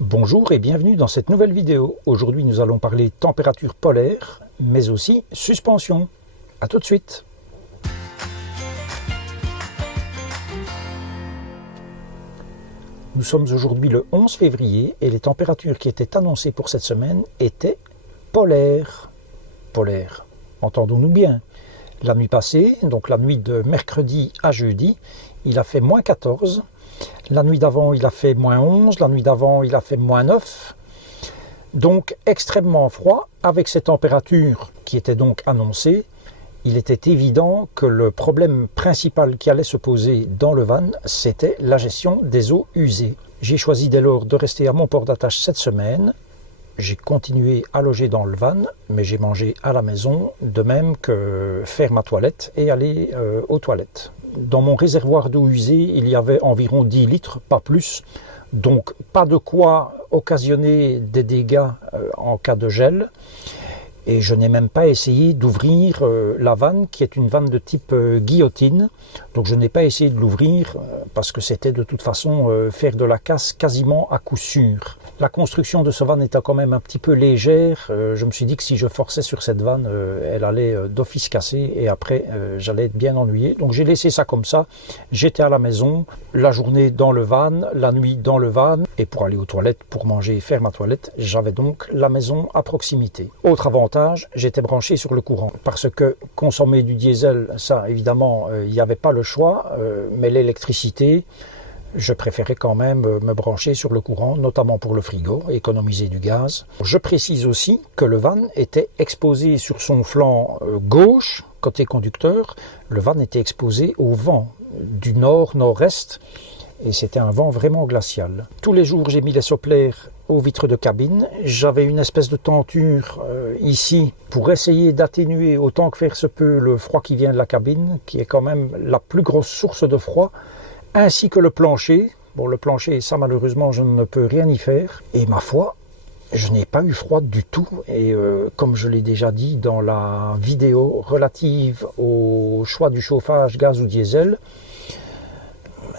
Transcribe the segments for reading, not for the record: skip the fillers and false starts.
Bonjour et bienvenue dans cette nouvelle vidéo. Aujourd'hui nous allons parler température polaire, mais aussi suspension. A tout de suite. Nous sommes aujourd'hui le 11 février et les températures qui étaient annoncées pour cette semaine étaient polaires. Polaires, entendons-nous bien. La nuit passée, donc la nuit de mercredi à jeudi, il a fait moins 14. La nuit d'avant, il a fait moins 11. La nuit d'avant, il a fait moins 9. Donc extrêmement froid. Avec ces températures qui étaient donc annoncées, il était évident que le problème principal qui allait se poser dans le van, c'était la gestion des eaux usées. J'ai choisi dès lors de rester à mon port d'attache cette semaine. J'ai continué à loger dans le van, mais j'ai mangé à la maison, de même que faire ma toilette et aller aux toilettes. Dans mon réservoir d'eau usée, il y avait environ 10 litres, pas plus. Donc pas de quoi occasionner des dégâts en cas de gel. Et je n'ai même pas essayé d'ouvrir la vanne, qui est une vanne de type guillotine. Donc je n'ai pas essayé de l'ouvrir parce que c'était de toute façon faire de la casse quasiment à coup sûr. La construction de ce van étant quand même un petit peu légère, je me suis dit que si je forçais sur cette vanne, elle allait d'office casser et après j'allais être bien ennuyé. Donc j'ai laissé ça comme ça. J'étais à la maison, la journée dans le van, la nuit dans le van. Et pour aller aux toilettes, pour manger et faire ma toilette, j'avais donc la maison à proximité. Autre avantage, j'étais branché sur le courant. Parce que consommer du diesel, ça évidemment, il n'y avait pas le choix. Mais l'électricité, je préférais quand même me brancher sur le courant, notamment pour le frigo, économiser du gaz. Je précise aussi que le van était exposé sur son flanc gauche, côté conducteur. Le van était exposé au vent du nord-nord-est. Et c'était un vent vraiment glacial. Tous les jours, j'ai mis les sopplaires aux vitres de cabine. J'avais une espèce de tenture ici pour essayer d'atténuer autant que faire se peut le froid qui vient de la cabine, qui est quand même la plus grosse source de froid, ainsi que le plancher. Bon, le plancher, ça malheureusement, je ne peux rien y faire. Et ma foi, je n'ai pas eu froid du tout. Et comme je l'ai déjà dit dans la vidéo relative au choix du chauffage gaz ou diesel,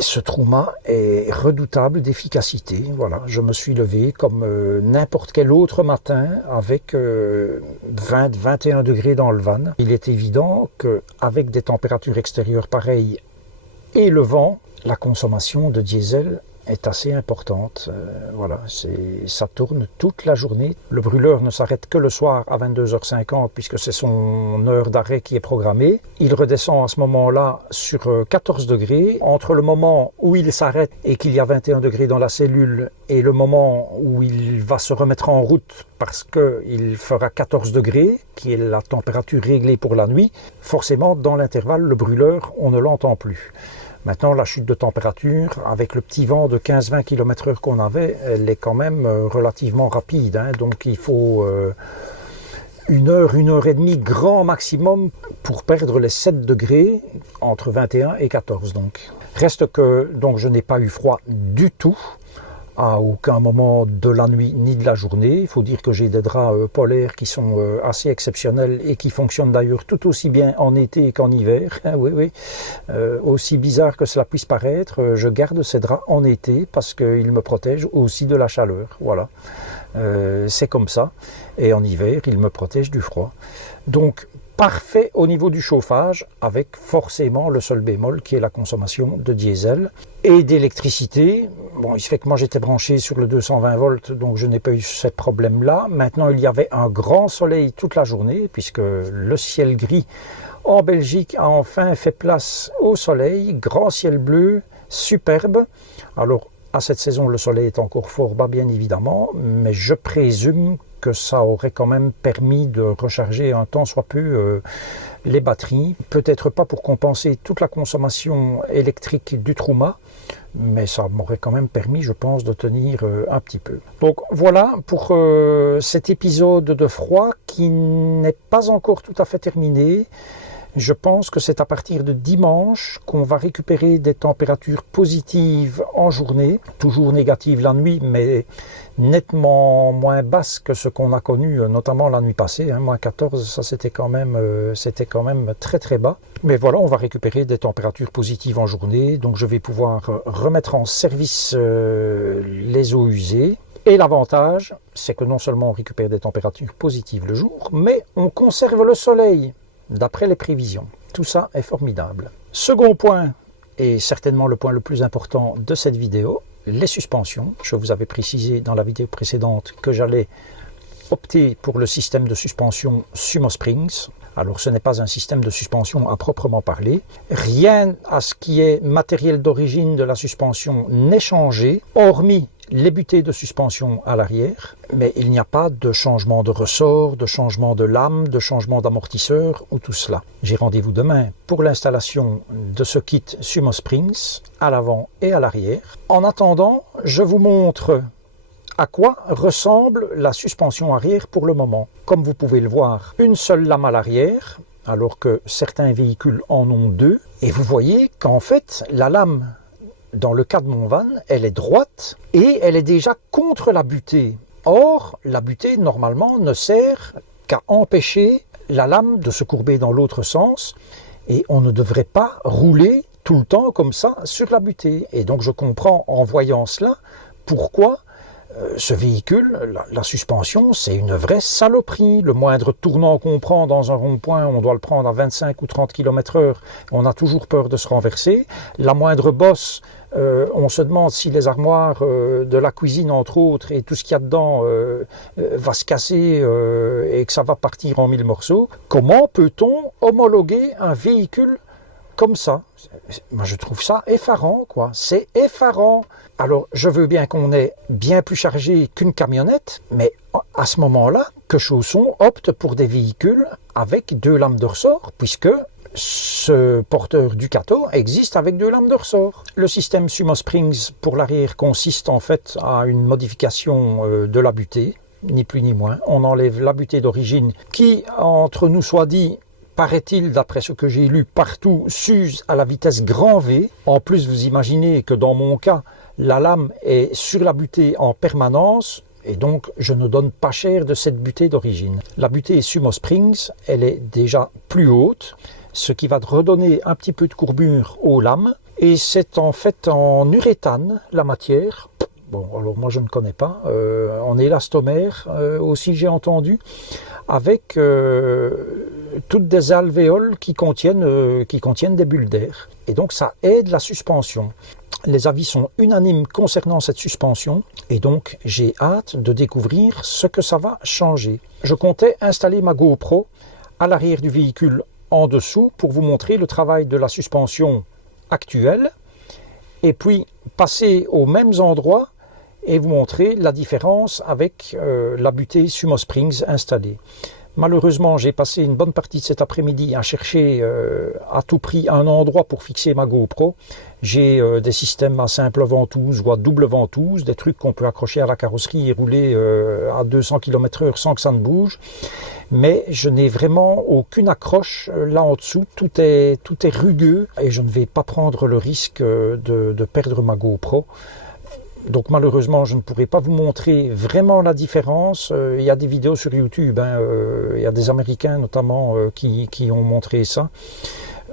ce Truma est redoutable d'efficacité. Voilà, je me suis levé comme n'importe quel autre matin avec 20-21 degrés dans le van. Il est évident qu'avec des températures extérieures pareilles et le vent, la consommation de diesel est assez importante. Voilà, ça tourne toute la journée. Le brûleur ne s'arrête que le soir à 22h50 puisque c'est son heure d'arrêt qui est programmée. Il redescend à ce moment-là sur 14 degrés. Entre le moment où il s'arrête et qu'il y a 21 degrés dans la cellule et le moment où il va se remettre en route parce qu'il fera 14 degrés, qui est la température réglée pour la nuit, forcément dans l'intervalle, le brûleur, on ne l'entend plus. Maintenant, la chute de température, avec le petit vent de 15-20 km/h qu'on avait, elle est quand même relativement rapide. Hein. Donc il faut 1 heure et demie grand maximum pour perdre les 7 degrés entre 21 et 14. Donc. Reste que donc, je n'ai pas eu froid du tout. À aucun moment de la nuit ni de la journée. Il faut dire que j'ai des draps polaires qui sont assez exceptionnels et qui fonctionnent d'ailleurs tout aussi bien en été qu'en hiver. Oui, oui. Aussi bizarre que cela puisse paraître, je garde ces draps en été parce qu'ils me protègent aussi de la chaleur. Voilà. C'est comme ça. Et en hiver, ils me protègent du froid. Donc, parfait au niveau du chauffage, avec forcément le seul bémol qui est la consommation de diesel et d'électricité. Bon, il se fait que moi j'étais branché sur le 220 volts, donc je n'ai pas eu ce problème-là. Maintenant, il y avait un grand soleil toute la journée, puisque le ciel gris en Belgique a enfin fait place au soleil. Grand ciel bleu, superbe. Alors, à cette saison, le soleil est encore fort bas, bien évidemment, mais je présume que ça aurait quand même permis de recharger un tant soit peu les batteries. Peut-être pas pour compenser toute la consommation électrique du Truma, mais ça m'aurait quand même permis, je pense, de tenir un petit peu. Donc voilà pour cet épisode de froid qui n'est pas encore tout à fait terminé. Je pense que c'est à partir de dimanche qu'on va récupérer des températures positives en journée, toujours négatives la nuit, mais nettement moins basses que ce qu'on a connu, notamment la nuit passée. Moins 14, ça c'était quand même très très bas. Mais voilà, on va récupérer des températures positives en journée, donc je vais pouvoir remettre en service les eaux usées. Et l'avantage, c'est que non seulement on récupère des températures positives le jour, mais on conserve le soleil, d'après les prévisions. Tout ça est formidable. Second point, et certainement le point le plus important de cette vidéo, les suspensions. Je vous avais précisé dans la vidéo précédente que j'allais opter pour le système de suspension Sumo Springs. Alors ce n'est pas un système de suspension à proprement parler. Rien à ce qui est matériel d'origine de la suspension n'est changé, hormis les butées de suspension à l'arrière, mais il n'y a pas de changement de ressort, de changement de lame, de changement d'amortisseur ou tout cela. J'ai rendez-vous demain pour l'installation de ce kit Sumo Springs à l'avant et à l'arrière. En attendant, je vous montre à quoi ressemble la suspension arrière pour le moment. Comme vous pouvez le voir, une seule lame à l'arrière, alors que certains véhicules en ont deux. Et vous voyez qu'en fait, la lame, dans le cas de mon van, elle est droite et elle est déjà contre la butée. Or, la butée, normalement, ne sert qu'à empêcher la lame de se courber dans l'autre sens et on ne devrait pas rouler tout le temps comme ça sur la butée. Et donc, je comprends en voyant cela pourquoi ce véhicule, la suspension, c'est une vraie saloperie. Le moindre tournant qu'on prend dans un rond-point, on doit le prendre à 25 ou 30 km/h. On a toujours peur de se renverser. La moindre bosse, on se demande si les armoires de la cuisine, entre autres, et tout ce qu'il y a dedans va se casser et que ça va partir en 1000 morceaux. Comment peut-on homologuer un véhicule comme ça? Moi, je trouve ça effarant, quoi. C'est effarant. Alors, je veux bien qu'on est bien plus chargé qu'une camionnette, mais à ce moment-là, que Chausson opte pour des véhicules avec deux lames de ressort, puisque ce porteur Ducato existe avec deux lames de ressort. Le système Sumo Springs pour l'arrière consiste en fait à une modification de la butée, ni plus ni moins. On enlève la butée d'origine qui, entre nous soit dit, paraît-il, d'après ce que j'ai lu partout, s'use à la vitesse grand V. En plus, vous imaginez que dans mon cas, la lame est sur la butée en permanence et donc je ne donne pas cher de cette butée d'origine. La butée Sumo Springs, elle est déjà plus haute, ce qui va redonner un petit peu de courbure aux lames. Et c'est en fait en uréthane, la matière. Bon, alors moi je ne connais pas. En élastomère aussi j'ai entendu, avec toutes des alvéoles qui contiennent des bulles d'air. Et donc ça aide la suspension. Les avis sont unanimes concernant cette suspension et donc j'ai hâte de découvrir ce que ça va changer. Je comptais installer ma GoPro à l'arrière du véhicule en dessous pour vous montrer le travail de la suspension actuelle et puis passer aux mêmes endroits et vous montrer la différence avec la butée Sumo Springs installée. Malheureusement, j'ai passé une bonne partie de cet après-midi à chercher à tout prix un endroit pour fixer ma GoPro. J'ai des systèmes à simple ventouse ou à double ventouse, des trucs qu'on peut accrocher à la carrosserie et rouler à 200 km/h sans que ça ne bouge. Mais je n'ai vraiment aucune accroche là en dessous. Tout est rugueux et je ne vais pas prendre le risque de perdre ma GoPro. Donc malheureusement, je ne pourrai pas vous montrer vraiment la différence. Il y a des vidéos sur YouTube, il y a des Américains notamment qui ont montré ça.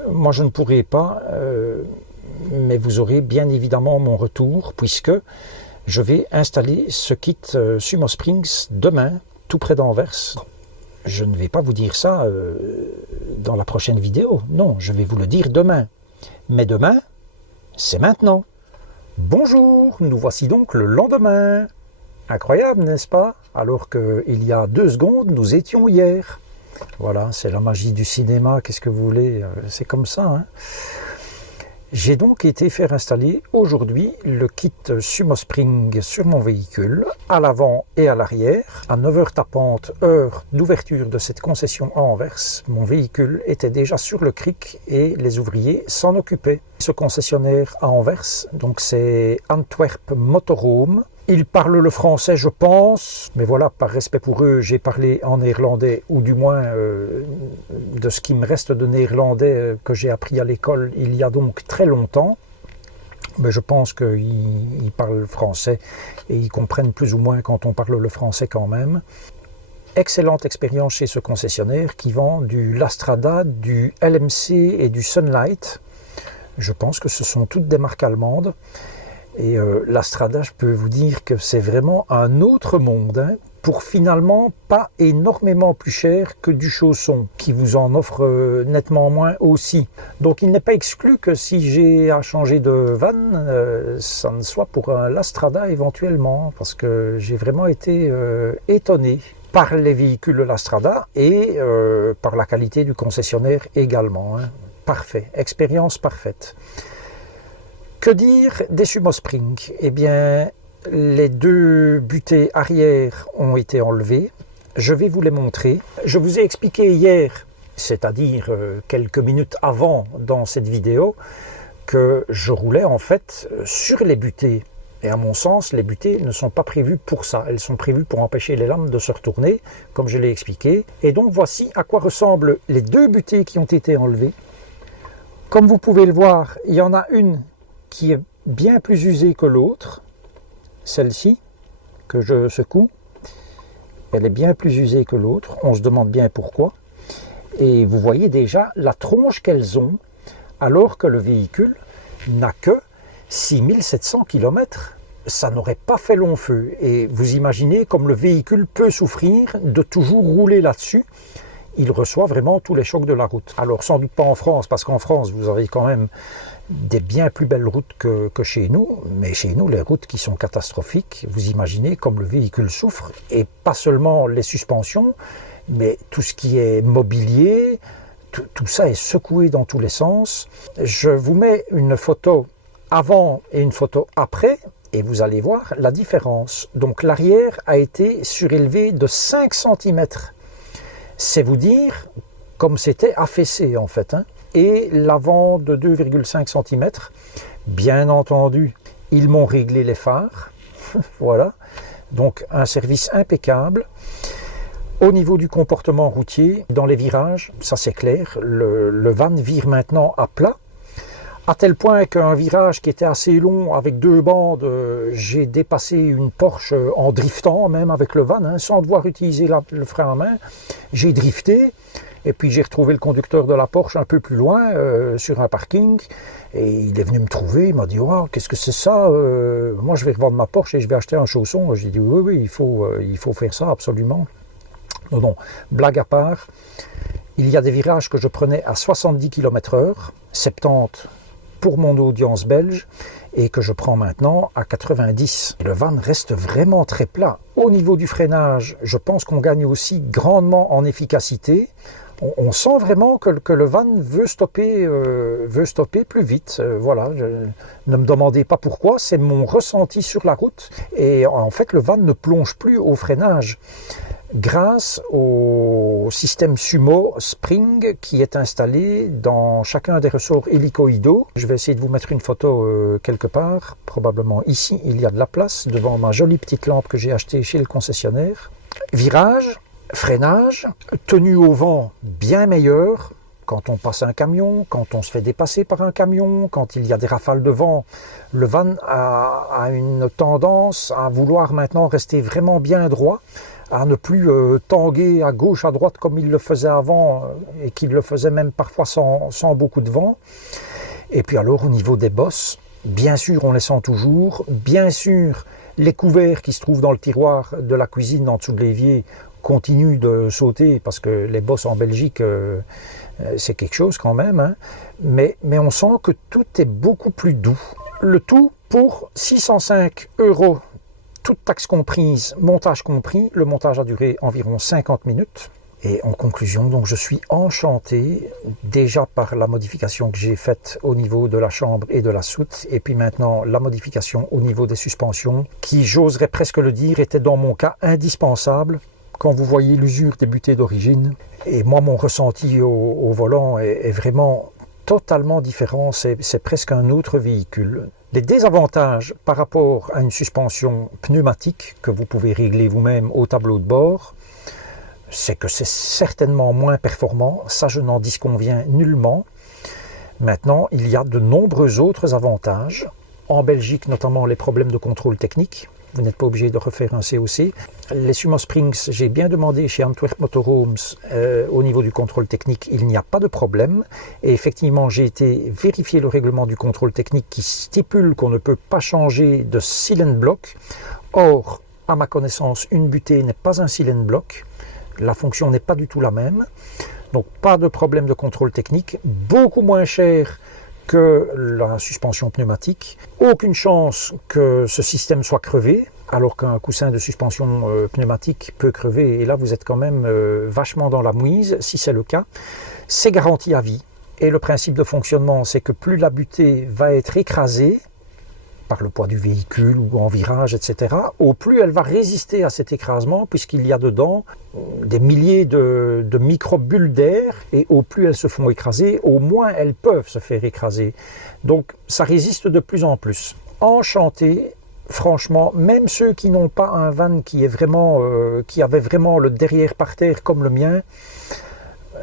Moi, je ne pourrai pas, mais vous aurez bien évidemment mon retour puisque je vais installer ce kit Sumo Springs demain, tout près d'Anvers. Je ne vais pas vous dire ça dans la prochaine vidéo. Non, je vais vous le dire demain. Mais demain, c'est maintenant. Bonjour, nous voici donc le lendemain. Incroyable, n'est-ce pas? Alors qu'il y a 2 secondes, nous étions hier. Voilà, c'est la magie du cinéma, qu'est-ce que vous voulez? C'est comme ça, hein. J'ai donc été faire installer aujourd'hui le kit Sumo Spring sur mon véhicule, à l'avant et à l'arrière. À 9h tapante, heure d'ouverture de cette concession à Anvers, mon véhicule était déjà sur le cric et les ouvriers s'en occupaient. Ce concessionnaire à Anvers, donc c'est Antwerp Motorhome. Ils parlent le français, je pense, mais voilà, par respect pour eux, j'ai parlé en néerlandais, ou du moins de ce qui me reste de néerlandais que j'ai appris à l'école il y a donc très longtemps. Mais je pense qu'ils parlent français et ils comprennent plus ou moins quand on parle le français quand même. Excellente expérience chez ce concessionnaire qui vend du Lastrada, du LMC et du Sunlight. Je pense que ce sont toutes des marques allemandes. Et la Strada, je peux vous dire que c'est vraiment un autre monde, hein, pour finalement pas énormément plus cher que du chausson, qui vous en offre nettement moins aussi. Donc il n'est pas exclu que si j'ai à changer de van, ça ne soit pour un La Strada éventuellement, parce que j'ai vraiment été étonné par les véhicules de La Strada et par la qualité du concessionnaire également. Hein. Parfait, expérience parfaite. Que dire des Sumo Spring? Eh bien, les deux butées arrière ont été enlevées. Je vais vous les montrer. Je vous ai expliqué hier, c'est-à-dire quelques minutes avant dans cette vidéo, que je roulais en fait sur les butées. Et à mon sens, les butées ne sont pas prévues pour ça. Elles sont prévues pour empêcher les lames de se retourner, comme je l'ai expliqué. Et donc voici à quoi ressemblent les deux butées qui ont été enlevées. Comme vous pouvez le voir, il y en a une qui est bien plus usée que l'autre. Celle-ci, que je secoue, elle est bien plus usée que l'autre. On se demande bien pourquoi. Et vous voyez déjà la tronche qu'elles ont, alors que le véhicule n'a que 6700 km. Ça n'aurait pas fait long feu. Et vous imaginez comme le véhicule peut souffrir de toujours rouler là-dessus. Il reçoit vraiment tous les chocs de la route. Alors sans doute pas en France, parce qu'en France, vous avez quand même des bien plus belles routes que chez nous, mais chez nous, les routes qui sont catastrophiques, vous imaginez comme le véhicule souffre, et pas seulement les suspensions, mais tout ce qui est mobilier, tout ça est secoué dans tous les sens. Je vous mets une photo avant et une photo après, et vous allez voir la différence. Donc l'arrière a été surélevé de 5 cm. C'est vous dire comme c'était affaissé en fait, hein. Et l'avant de 2,5 cm, bien entendu, ils m'ont réglé les phares, voilà, donc un service impeccable. Au niveau du comportement routier, dans les virages, ça c'est clair, le van vire maintenant à plat, à tel point qu'un virage qui était assez long avec deux bandes, j'ai dépassé une Porsche en driftant, même avec le van, hein, sans devoir utiliser le frein à main, j'ai drifté. Et puis j'ai retrouvé le conducteur de la Porsche un peu plus loin, sur un parking, et il est venu me trouver, il m'a dit oh, « qu'est-ce que c'est ça moi je vais revendre ma Porsche et je vais acheter un chausson. » J'ai dit « oui, il faut faire ça absolument. » Non, blague à part, il y a des virages que je prenais à 70 km/h, 70 pour mon audience belge, et que je prends maintenant à 90. Le van reste vraiment très plat. Au niveau du freinage, je pense qu'on gagne aussi grandement en efficacité. On sent vraiment que le van veut stopper plus vite. Voilà, ne me demandez pas pourquoi, c'est mon ressenti sur la route. Et en fait, le van ne plonge plus au freinage grâce au système Sumo Spring qui est installé dans chacun des ressorts hélicoïdaux. Je vais essayer de vous mettre une photo quelque part, probablement ici, il y a de la place, devant ma jolie petite lampe que j'ai achetée chez le concessionnaire. Virage, freinage, tenue au vent bien meilleure. Quand on passe un camion, quand on se fait dépasser par un camion, quand il y a des rafales de vent, le van a une tendance à vouloir maintenant rester vraiment bien droit, à ne plus tanguer à gauche, à droite comme il le faisait avant et qu'il le faisait même parfois sans beaucoup de vent. Et puis alors au niveau des bosses, bien sûr on les sent toujours, bien sûr les couverts qui se trouvent dans le tiroir de la cuisine en dessous de l'évier continuent de sauter parce que les bosses en Belgique c'est quelque chose quand même, hein. Mais on sent que tout est beaucoup plus doux. Le tout pour 605 €. Toute taxe comprise, montage compris, le montage a duré environ 50 minutes. Et en conclusion, donc je suis enchanté déjà par la modification que j'ai faite au niveau de la chambre et de la soute, et puis maintenant la modification au niveau des suspensions, qui, j'oserais presque le dire, était dans mon cas indispensable quand vous voyez l'usure des butées d'origine. Et moi, mon ressenti au volant est vraiment totalement différent, c'est presque un autre véhicule. Les désavantages par rapport à une suspension pneumatique que vous pouvez régler vous-même au tableau de bord, c'est que c'est certainement moins performant, ça je n'en disconviens nullement. Maintenant, il y a de nombreux autres avantages, en Belgique notamment les problèmes de contrôle technique. vous n'êtes pas obligé de refaire un COC. Les Sumo Springs, j'ai bien demandé chez Antwerp Motorhomes au niveau du contrôle technique, il n'y a pas de problème. Et effectivement, j'ai été vérifier le règlement du contrôle technique qui stipule qu'on ne peut pas changer de silent block. Or, à ma connaissance, une butée n'est pas un silent block. La fonction n'est pas du tout la même. Donc, pas de problème de contrôle technique. Beaucoup moins cher que la suspension pneumatique. Aucune chance que ce système soit crevé, alors qu'un coussin de suspension pneumatique peut crever. Et là, vous êtes quand même vachement dans la mouise, si c'est le cas. C'est garanti à vie. Et le principe de fonctionnement, c'est que plus la butée va être écrasée, par le poids du véhicule ou en virage, etc., au plus elle va résister à cet écrasement, puisqu'il y a dedans des milliers de micro-bulles d'air, et au plus elles se font écraser, au moins elles peuvent se faire écraser. Donc ça résiste de plus en plus. Enchanté, franchement, même ceux qui n'ont pas un van qui avait vraiment le derrière par terre comme le mien,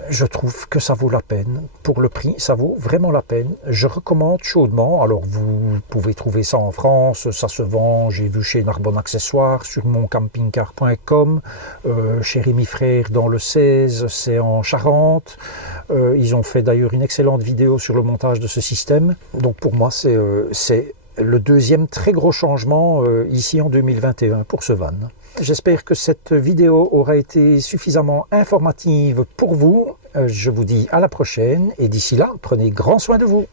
je trouve que ça vaut la peine. Pour le prix, ça vaut vraiment la peine. Je recommande chaudement. Alors, vous pouvez trouver ça en France, ça se vend. J'ai vu chez Narbonne Accessoires, sur moncampingcar.com, chez Rémi Frères dans le 16, c'est en Charente. Ils ont fait d'ailleurs une excellente vidéo sur le montage de ce système. Donc, pour moi, c'est le deuxième très gros changement ici en 2021 pour ce van. J'espère que cette vidéo aura été suffisamment informative pour vous. Je vous dis à la prochaine et d'ici là, prenez grand soin de vous.